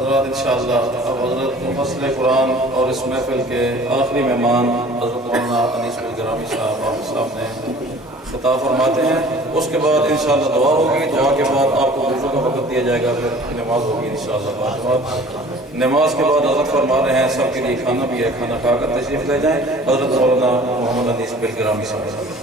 حضرات انشاءاللہ اب حضرت مفصل قرآن اور اس محفل کے آخری مہمان حضرت مولانا انیس الگرامی صاحب آپ سامنے خطاب فرماتے ہیں. اس کے بعد انشاءاللہ دعا ہوگی. دعا کے بعد آپ کو دوسروں کا وقت دیا جائے گا, پھر نماز ہوگی انشاءاللہ. نماز کے بعد حضرت فرما رہے ہیں سب کے لیے کھانا بھی ہے, کھانا کھا کر تشریف لے جائیں. حضرت مولانا محمد انیس الگرامی صاحب.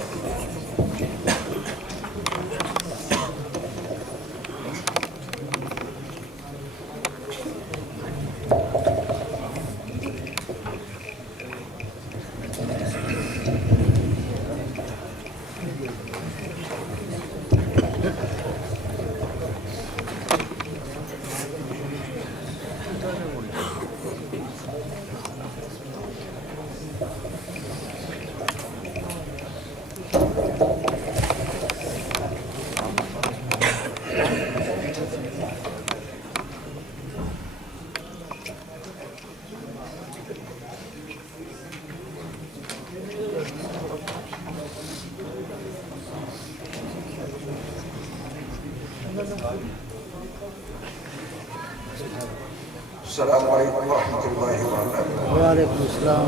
السلام علیکم ورحمۃ اللہ وبرکاتہ. وعلیکم السلام.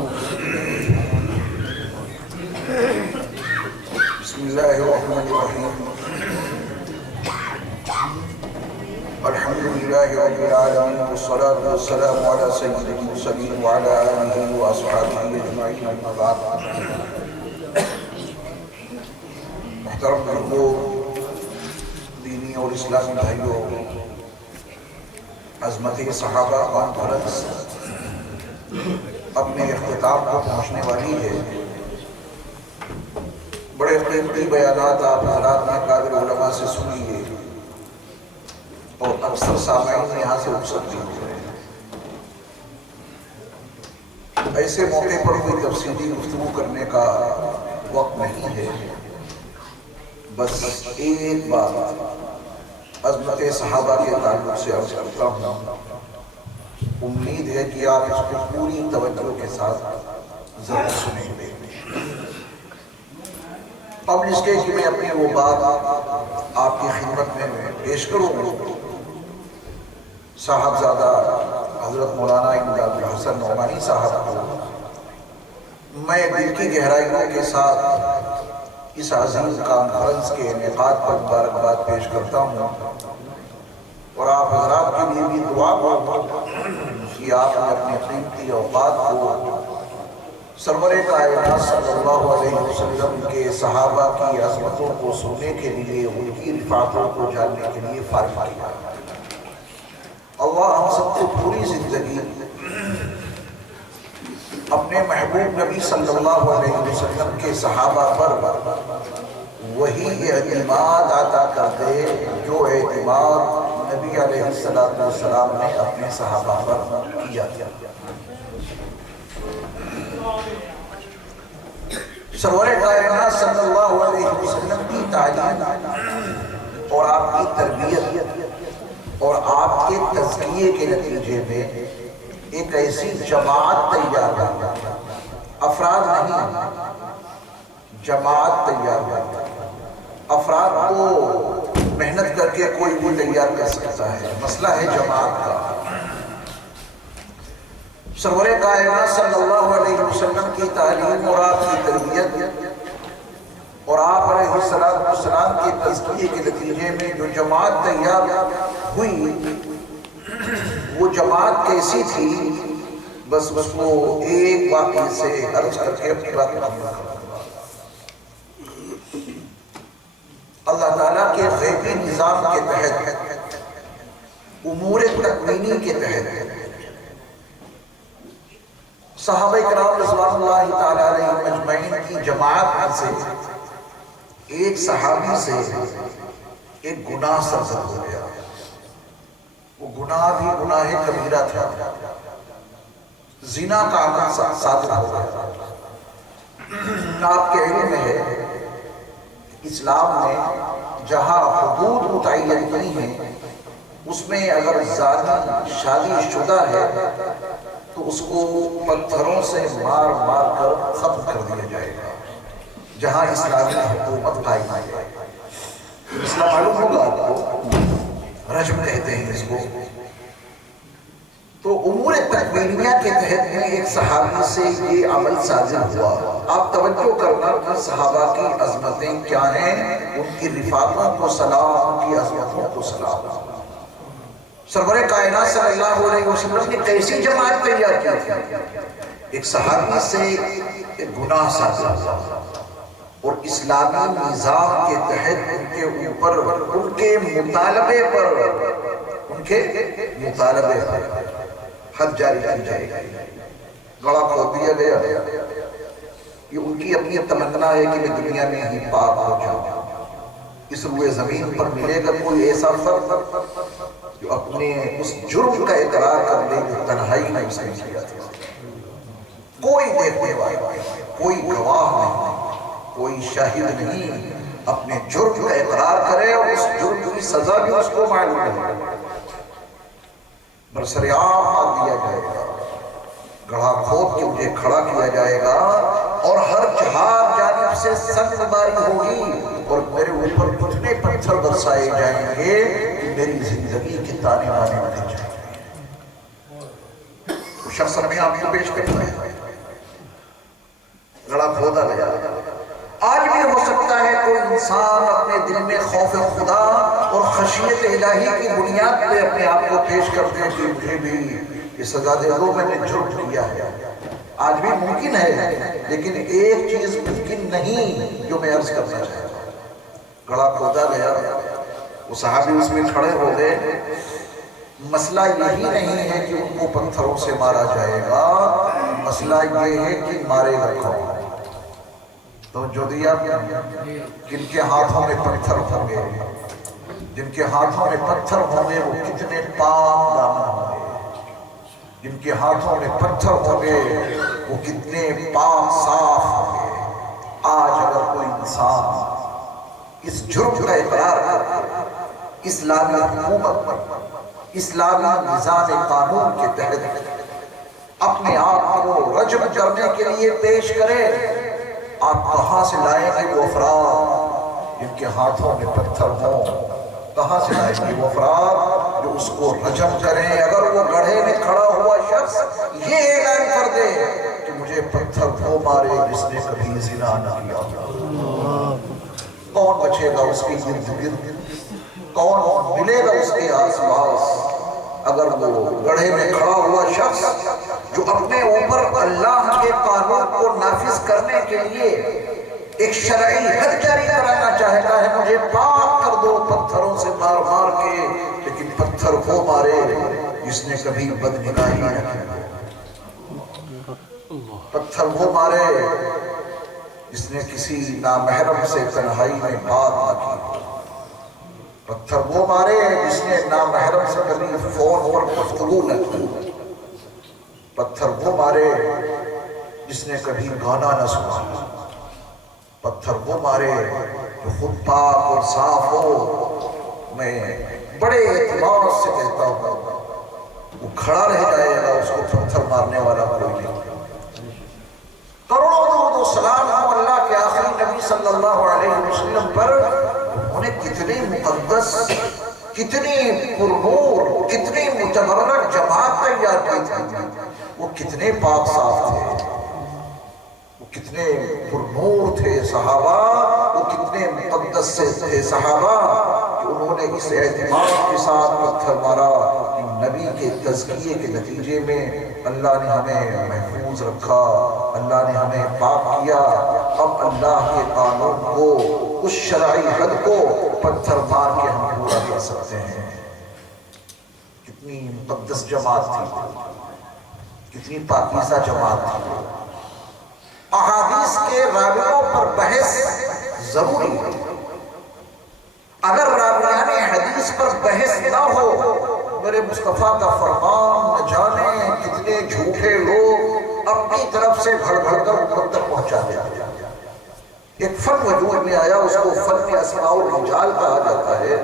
بسم اللہ الرحمن الرحیم. الحمد للہ رب العالمین والصلاة والسلام علی سید المرسلین وعلی آلہ واصحابہ اجمعین. اما بعد. محترم بزرگوں, دینی اور اسلامی بھائیوں, عظمت صحابہ کانفرنس اپنے اختتام کو پہنچنے والی ہے. بڑے قیمتی بیانات آپ حضرات نے قادر علماء سے سنیے اور اکثر سامعین یہاں سے رخصت بھی ہو رہے ہیں. ایسے موقع پر کوئی تفصیلی گفتگو کرنے کا وقت نہیں ہے. بس ایک بات عظمت صحابہ کے تعلق سے عرض کرتا ہوں. امید ہے کہ آپ اس کو پوری توجہ کے ساتھ ضرور سنیں گے. قبل اس کے کہ میں اپنی وہ بات آپ کی خدمت میں پیش کروں, صاحبزادہ حضرت مولانا امداد الحسن نعمانی صاحب کو میں دل کی گہرائیوں کے ساتھ اس عظیم کانفرنس کے انعقاد پر مبارکباد پیش کرتا ہوں, اور آپ حضرات کے لیے بھی دعا کہ آپ نے اپنے قیمتی اوقات کو سرور کائنات صلی اللہ علیہ وسلم کے صحابہ کی عظمتوں کو سننے کے لیے, ان کی رفعتوں کو جاننے کے لیے فارغ کیا. اللہ ہم سب کو پوری زندگی اپنے محبوب نبی صلی اللہ علیہ وسلم کے صحابہ پر وہی اعتماد عطا کر دے جو اعتماد نبی علیہ السلام نے اپنے صحابہ پر کیا. سرور کائنات صلی اللہ علیہ وسلم کی تعلیم اور آپ کی تربیت اور آپ کے تزکیے کے نتیجے میں ایک ایسی جماعت تیار ہوئی, افراد نہیں, جماعت تیار ہوئی. افراد کو محنت کر کے کوئی بھی تیار کر سکتا ہے, مسئلہ ہے جماعت کا. سرور کائنات صلی اللہ علیہ وسلم کی تعلیم اور آپ کی تربیت اور آپ علیہ السلام کے تزکیے کے نتیجے میں جو جماعت تیار ہوئی, وہ جماعت کیسی تھی, بس کو ایک واقعے سے عرض کر کے اپنی بات کروں. اللہ تعالیٰ کے غیبی نظام کے تحت, امور تکوینی کے تحت, صحابہ کرام رضوان اللہ تعالیٰ علیہ مجمعین کی جماعت سے ایک صحابی سے ایک گناہ سرزد ہو گیا. وہ گناہ بھی گناہ کبیرہ تھا, زنا کا عمل صادر ہو گیا. آپ کے علم میں ہے اسلام نے جہاں حدود متعین کی ہیں, اس میں اگر زانی شادی شدہ ہے تو اس کو پتھروں سے مار مار کر ختم کر دیا جائے گا, جہاں اسلامی حکومت قائم ہے. اسلام معلوم ہوگا آپ کو, رجم کہتے ہیں اس کو. تو امور تکوینیہ کے تحت میں ایک صحابی سے یہ عمل صادر ہوا. آپ توجہ کرنا کہ صحابہ کی عظمتیں کیا ہیں، ان کی رفاقوں کو سلام، ان کی عظمتوں کو سلام. سرور کائنات صلی اللہ علیہ وسلم نے کیسی جماعت تیار کی تھی. ایک صحابی سے ایک گناہ صادر ہوا اور اسلامی نظام کے تحت ان کے اوپر ان کے مطالبے پر حد جاری کی جائے گی. گڑا کھود دیا گیا. یہ ان کی اپنی تمنا ہے کہ میں دنیا میں ہی پاک ہو جاؤں. اس روئے زمین پر ملے گا کوئی ایسا فرد جو اپنے اس جرم کا اقرار کر لے جو تنہائی میں اس نے کیا تھا. کوئی دیکھنے والا، کوئی گواہ نہیں، کوئی شاہد نہیں، اپنے جرم کا اقرار کرے اور اس جرم کی سزا بھی اس کو معلوم ہے. برسر عام مار دیا جائے گا، گڑھا کھود کے مجھے کھڑا کیا جائے گا اور ہر چہار جانب سے سنگ باری ہوگی اور میرے اوپر اتنے پتھر برسائے جائیں گے کہ میری زندگی کے تانے بانے اٹھ جائیں گے. وہ شخص اپنے آپ کو پیش کرتا ہے، گڑھا کھودا گیا. آج بھی ہو سکتا ہے کوئی انسان اپنے دل میں خوف خدا اور خشیت الہی کی بنیاد پہ اپنے آپ کو پیش کرتے ہیں کہ مجھے بھی یہ سزا دے دو، میں نے جرم کیا ہے. آج بھی ممکن ہے، لیکن ایک چیز ممکن نہیں جو میں عرض کرنا چاہتا ہوں. گڑھا کھودا گیا، وہ صحابی اس میں کھڑے ہو گئے. مسئلہ یہی نہیں ہے کہ ان کو پتھروں سے مارا جائے گا، مسئلہ یہ ہے کہ مارے گا کون. تو جو دیا جن کے ہاتھوں میں پتھر ہوں گے، جن کے ہاتھوں میں پتھر ہوں گے وہ کتنے پاک دامن ہوں گے. جن کے ہاتھوں میں پتھر ہوں گے وہ کتنے پاک صاف ہوں گے. آج اگر کوئی انسان اس جرم کا اقرار کر اسلامی حکومت، اسلامی نظام قانون کے تحت اپنے آپ کو رجم کرنے کے لیے پیش کرے، آپ کہاں سے لائیں گے وہ افراد جن کے ہاتھوں میں پتھر ہوں؟ کہاں سے لائیں گے وہ افراد جو اس کو رجم کریں؟ اگر وہ گڑھے میں کھڑا ہوا شخص یہ اعلان کر دے کہ مجھے پتھر وہ مارے جس نے کبھی زنا نہ کیا، کون بچے گا اس کی ارد گرد؟ کون ملے گا اس کے آس پاس؟ اگر وہ گڑھے میں کھڑا ہوا شخص جو اپنے اوپر اللہ کے قانون کو نافذ کرنے کے لیے ایک شرعی حد جاری کرانا چاہتا ہے، مجھے پاک کر دو پتھروں سے مار مار کے، لیکن پتھر وہ مارے جس نے کبھی بدنگاہی نہ کی. پتھر وہ مارے جس نے کسی نامحرم سے تنہائی میں بات نہ کی. پتھر وہ مارے جس نے نامحرم سے کبھی فون پر گفتگو نہ کی. پتھر وہ مارے جس نے کبھی گانا نہ سنا. پتھر وہ مارے جو خود پاک اور صاف ہو. میں بڑے اعتماد سے کہتا ہوں وہ کھڑا رہ جائے گا، اس کو پتھر مارنے والا کوئی نہیں. کروڑوں درود و سلام ہوں اللہ کے آخری نبی صلی اللہ علیہ وسلم پر. انہوں نے کتنی مقدس، کتنی پرنور، کتنی متبرک جماعت تیار کی تھی. وہ کتنے پاک صاف تھے، وہ کتنے پرنور تھے صحابہ، وہ کتنے مقدس سے تھے صحابہ کہ انہوں نے اس اعتماد کے ساتھ پتھر مارا کہ نبی کے تزکیے کے نتیجے میں اللہ نے ہمیں محفوظ رکھا، اللہ نے ہمیں پاک کیا. اب اللہ کے قانون کو، اس شرعی حد کو پتھر مار کے ہم پورا کر سکتے ہیں. کتنی مقدس جماعت تھی، کتنی پاکیزہ جماعت تھی. احادیث کے راویوں پر بحث ضروری ہے. اگر راویان حدیث پر بحث نہ ہو، میرے مصطفیٰ کا فرمان نہ جانے کتنے جھوٹے لوگ اپنی طرف سے گھڑ گھڑ کر اوپر تک پہنچا دیا. ایک فن وجود میں آیا، اس کو فن اسماء الرجال کہا جاتا ہے.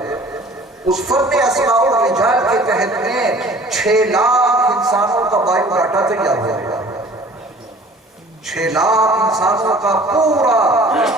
اس فن اسماء الرجال کے تحت میں 6 لاکھ انسانوں کا بایو ڈاٹا تیار ہو گیا. 6 لاکھ انسانوں کا پورا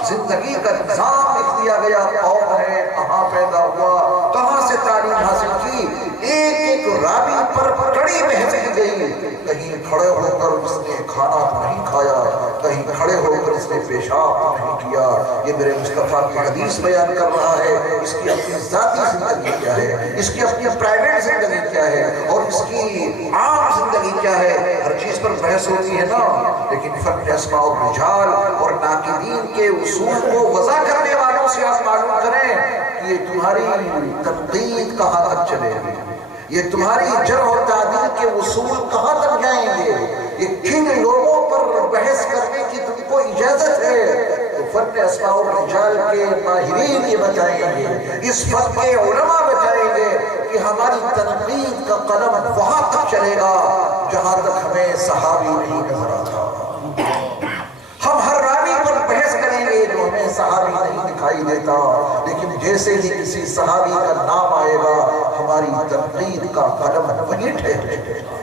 زندگی کا نظام لکھ دیا گیا. کون ہے، کہاں پیدا ہوا، کہاں سے تعلیم حاصل کی. ایک ایک راوی پر کڑی بحث کی گئی، کہیں کھڑے ہو کر اس نے کھانا نہیں کھایا، کہیں کھڑے ہو کر اس نے پیشاب نہیں کیا۔ یہ میرے مصطفیٰ کی حدیث بیان کر رہا ہے۔ اس کی اپنی ذاتی زندگی کیا ہے، اس کی اپنی پرائیویٹ زندگی کیا ہے، اور اس کی عام زندگی کیا ہے۔ ہر چیز پر بحث ہوتی ہے نا، لیکن فن اسماء الرجال اور ناقدین کے اصول کو وضع کرنے والوں سے آپ معلوم کریں کہ یہ تمہاری تنقید کہاں تک چلے گی، یہ تمہاری جرح و تعدیل کے اصول کہاں تک جائیں گے، یہ کن لوگوں پر بحث کرنے کی تم کو اجازت ہے۔ تو فن اسماء الرجال کے ماہرین یہ بتائیں گے، اس فن کے علماء بتائیں گے کہ ہماری تنقید کا قلم وہاں تک چلے گا جہاں تک ہمیں صحابی نہیں نظر آتا۔ ہم ہر راوی پر بحث کریں گے جو ہمیں صحابی نہیں دکھائی دیتا، لیکن جیسے ہی کسی صحابی کا نام آئے گا ہماری تنقید کا قلم وہیں ٹھہر جائے گا۔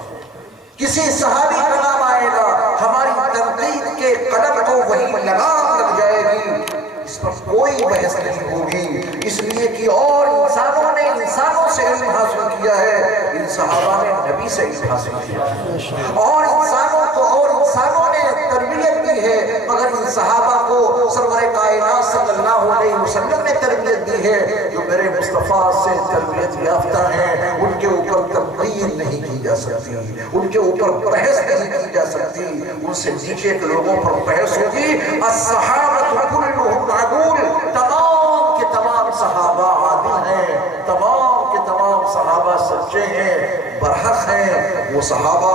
کسی صحابی کا نام آئے گا ہماری تنقید کے قلم کو وہیں لگام لگ جائے گی، اس پر کوئی بحث نہیں ہوگی، اس لیے کہ اور انسانوں نے انسانوں سے علم حاصل کیا ہے، ان صحابہ نے نبی سے علم حاصل کیا ہے، اور انسانوں کو اور انسانوں نے تربیت دی ہے، مگر ان صحابہ کو سرور کائنات صلی اللہ علیہ وسلم نے تربیت دی ہے۔ جو میرے مصطفیٰ سے تربیت یافتہ ہیں ان کے اوپر تنقید نہیں کی جا سکتی، ان کے اوپر بحث نہیں کی جا سکتی، ان سے نیچے کے لوگوں پر بحث ہوگی۔ الصحابہ کلہم عدول، تمام کے تمام صحابہ عادل ہیں، تمام کے تمام صحابہ سچے ہیں، برحق ہیں۔ وہ صحابہ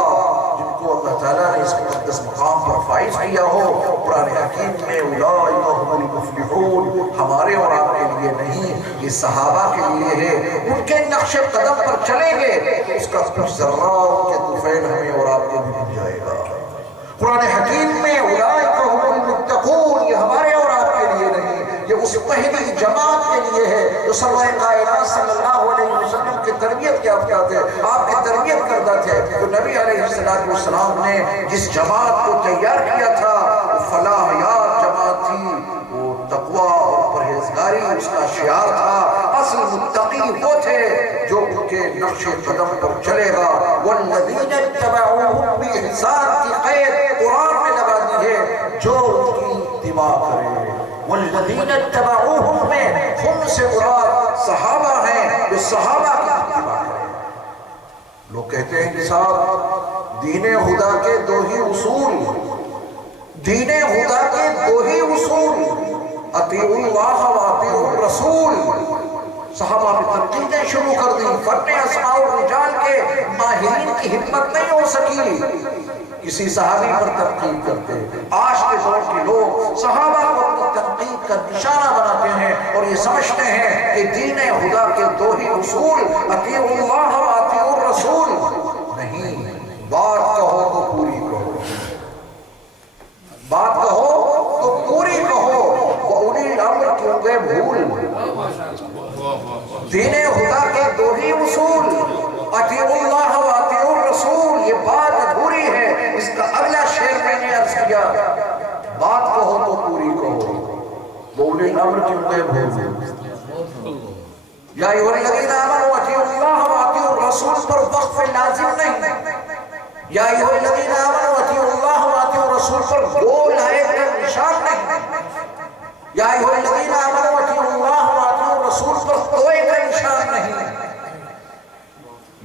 جن کو اللہ تعالیٰ نے اس مقدس مقام پر فائز کیا ہو، قرآن حکیم میں اولئک هم المفلحون، ہمارے اور آپ کے لیے نہیں، یہ صحابہ کے لیے ہے۔ ان کے نقش قدم پر چلیں گے اس کا کچھ ذرہ ان کے طفیل ہمیں اور آپ کو بھی مل جائے گا۔ قرآن حکیم میں اولئک هم المتقون، یہ ہمارے اور آپ کے لیے نہیں، یہ اس پہلی جماعت کے لیے ہے جو سرور کائنات صلی اللہ علیہ وسلم کی تربیت یافتہ تھے، آپ کی تربیت کردہ تھے۔ تو نبی علیہ السلام نے جس جماعت کو تیار کیا تھا وہ فلاح یاب جماعت تھی، وہ تقوی اور پرہیزگاری اس کا شعار تھا۔ اصل متقی وہ تھے جو ان کے نقش قدم پر چلے گا۔ والذین اتبعوہم بإحسان کی قید قرآن میں لگا دی ہے، جو ان کی اتباع کرے۔ والذین اتبعوہم میں ہم سے مراد صحابہ ہیں جو صحابہ کی اتباع کریں۔ لوگ کہتے ہیں کہ صاحب دین خدا کے دو ہی اصول، دین خدا کے دو ہی اصول، اطیعوا اللہ و اطیعوا الرسول۔ صحابہ پہ تنقیدیں شروع کر دی، فن اسماء الرجال کے ماہرین کی ہمت نہیں ہو سکی کسی صحابی پر تنقید کرتے۔ آج کے دور کے لوگ صحابہ کو اپنی تنقید کا نشانہ بناتے ہیں اور یہ سمجھتے ہیں کہ دین خدا کے دو ہی اصول، اطیعوا اللہ و اطیعوا الرسول۔ نہیں، بات کہو تو پوری کہو، بات کہو تو پوری کہو۔ وَأُولِي الْأَمْرِ کیوں گئے بھول؟ دین خدا کے دو ہی اصول، اطیعوا اللہ و اطیعوا الرسول، یہ بات ادھوری ہے۔ اس کا اگلا شعر میں نے عرض کیا، بات کہو تو پوری کہو، وَأُولِي الْأَمْرِ کیوں گئے بھول؟ یا ایھا الذین آمنوا اطیعوا اللہ و اطیعوا الرسول پر وقف لازم نہیں، یا ایھا الذین آمنوا اطیعوا اللہ و اطیعوا الرسول پر گول آیت کا نشان نہیں، یا ایھا الذین آمنوا اطیعوا اللہ و اطیعوا الرسول پر کوئی کا نشان نہیں،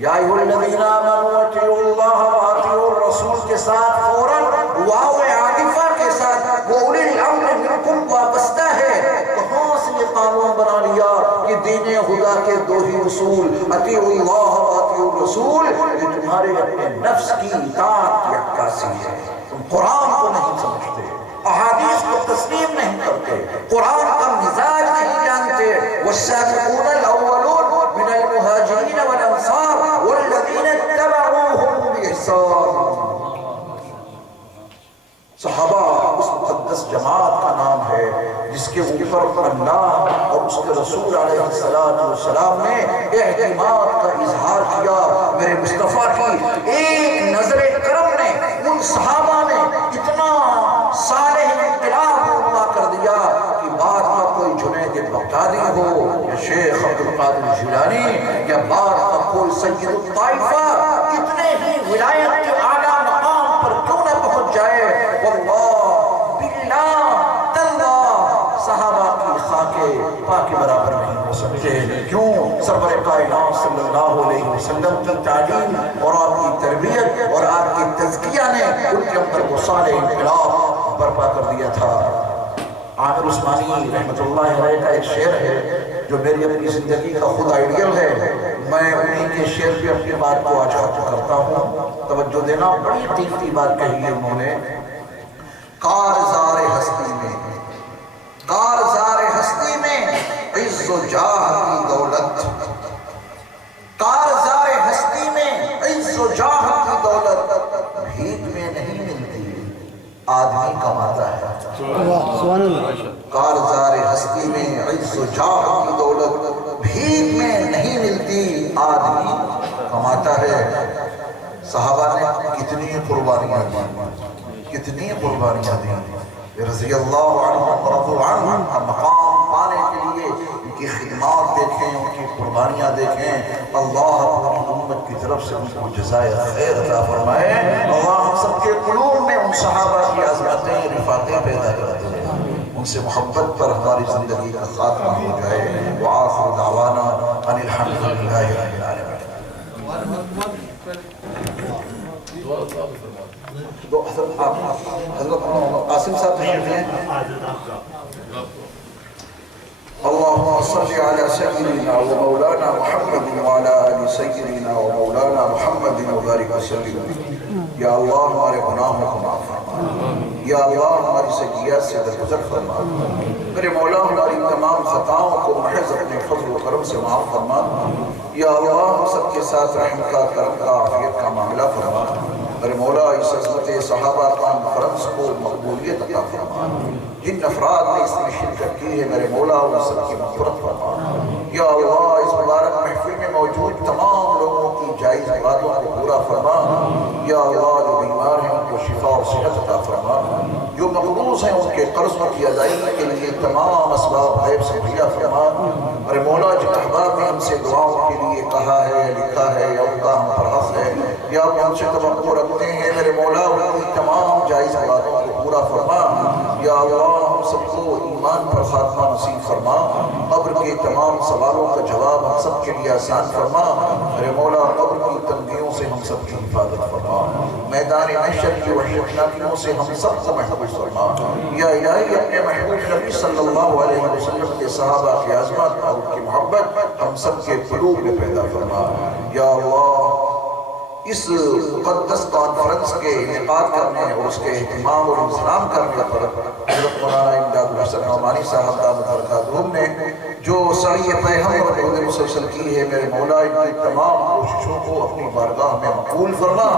یا ایھا الذین آمنوا اطیعوا اللہ و اطیعوا الرسول کے ساتھ فوراً واو عاطفہ کے ساتھ وَأُولِي الْأَمْرِ مِنْکُمْ وابستہ ہے۔ کہاں سے یہ قانون بنا لیا کہ دین خدا کے دو ہی اصول، اطیعوا اللہ و اطیعوا الرسول، یہ تمہارے اپنے نفس کی اطاعت کی عکاسی ہے۔ تم قرآن کو نہیں سمجھتے، احادیث کو تسلیم نہیں کرتے، قرآن کا مزاج نہیں جانتے۔ والسابقون الاولون من المہاجرین والانصار والذین اتبعوہم بإحسان۔ صحابہ اس مقدس جماعت کا نام ہے جس کے اوپر اللہ اور اس کے رسول علیہ السلام نے اعتماد کا اظہار کیا۔ میرے مصطفیٰ کی ایک نظر کرم نے ان صحابہ نے اتنا صالح انقلاب رونما کر دیا کہ بعد کا کوئی جنید بغدادی ہو یا شیخ عبد القادر جیلانی یا بعد کا کوئی سید الطائفہ، کتنے ہی ولایت کے اعلیٰ مقام پر کیوں نہ پہنچ جائے، واللہ باللہ تاللہ صحابہ کی خاک پاک برابر نہیں ہو سکتے۔ کیوں؟ سرور کائنات صلی اللہ علیہ وسلم کی تعلیم اور آپ کی تربیت اور آپ کی تزکیہ نے ان کے اندر وہ صالح انقلاب برپا کر دیا تھا۔ عامر عثمانی رحمۃ اللہ علیہ کا ایک شعر ہے جو میری اپنی زندگی کا خود آئیڈیل ہے، میں انہیں کے شعر پہ اپنی بات کو آج ختم کرتا ہوں، توجہ دینا، بڑی قیمتی بات کہی ہے انہوں نے۔ کارزار ہستی میں، کارزار ہستی میں عز و جاہ کی دولت، کارزار ہستی میں عز و جاہ کی دولت بھیک میں نہیں ملتی، آدمی کماتا ہے۔ کارزار ہستی میں عز و جاہ کی دولت بھیک میں نہیں ملتی، آدمی کماتا ہے۔ صحابہ نے کتنی قربانیاں دی، کتنی قربانیاں دی، رضی اللہ عنہ رضوا عنہ کا مقام پانے کے لیے ان کی خدمات دیکھیں، ان کی قربانیاں دیکھیں۔ اللہ اپنی امت کی طرف سے ان کو جزائے خیر عطا فرمائے۔ اللہ ہم سب کے قلوب میں ان صحابہ کی عظمتیں، رفاتیں پیدا کرتے ہیں، ان سے محبت پر ہماری زندگی کا خاتمہ ہو جائے۔ وآخر دعوانا ان الحمد للہ رب العالمین۔ حضرت قاسم صاحب تشریف لیں۔ اللهم صل على سيدنا ومولانا محمد وعلى آل سيدنا ومولانا محمد وبارك وسلم۔ یا اللہ ہمارے گناہوں کو معاف فرما، یا اللہ ہماری سیئات سے درگزر فرما، میرے مولا ہماری تمام خطاؤں کو محض اپنے فضل و کرم سے معاف فرما، یا اللہ ہم سب کے ساتھ رحم کا، کرم کا، عافیت کا معاملہ فرما، میرے مولا اس عظمت صحابہ کانفرنس کو مقبولیت عطا فرما، جن افراد نے اس میں شرکت کی ہے میرے مولا ان سب کی مغفرت فرما، یا اللہ اس مبارک محفل میں موجود تمام لوگوں کی جائز مرادوں کو پورا فرما، یا اللہ جو بیمار ہیں ان کو شفا اور صحت عطا فرما، جو مقروض ہیں ان کے قرضوں کی ادائیگی کے لیے تمام اسباب غیب سے مہیا فرما، میرے مولا جن احباب نے ہم سے دعاؤں کے لیے کہا ہے، لکھا ہے یا ان کا ہم پر حق ہے یا وہ ہم سے توقع رکھتے ہیں، میرے مولا ان کی تمام جائز مرادوں کو پورا فرما، یا اللہ ہم سب کو ایمان پر خاتمہ نصیب فرما، قبر کے تمام سوالوں کا جواب ہم سب کے لیے آسان فرما، میرے مولا قبر کی تنگیوں سے ہم سب کی حفاظت فرما، میدان محشر کی وحشتناکیوں سے ہم سب کو محفوظ فرما، یا الہی اپنے محبوب نبی صلی اللہ علیہ وسلم کے صحابہ کی عظمت اور ان کی محبت ہم سب کے قلوب میں پیدا فرما، یا اللہ اس مقدس کانفرنس کے انعقاد کرنے اور اس کے اہتمام اور انتظام کرنے پر حضرت مولانا امداد الحسن نعمانی صاحب دامت برکاتہم نے جو سعی پیہم اور جہد مسلسل کی ہے، میرے مولا ان کی تمام کوششوں کو اپنی بارگاہ میں مقبول فرما،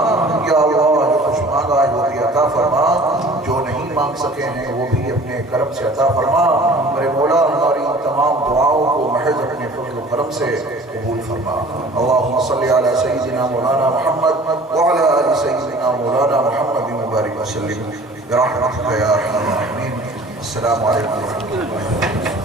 یا اللہ جو کچھ مانگا ہے وہ بھی عطا فرما، جو نہیں مانگ سکے ہیں وہ بھی اپنے کرم سے عطا فرما، میرے مولا ہماری تمام دعاؤں کو محض اپنے فضل و کرم سے قبول فرما۔ اللہم صلی علی سیدنا مولانا محمد وعلى آل سيدنا مولانا محمد مبارك وسلم برحمتك يا ارحم الراحمين۔ السلام علیکم ورحمۃ اللہ۔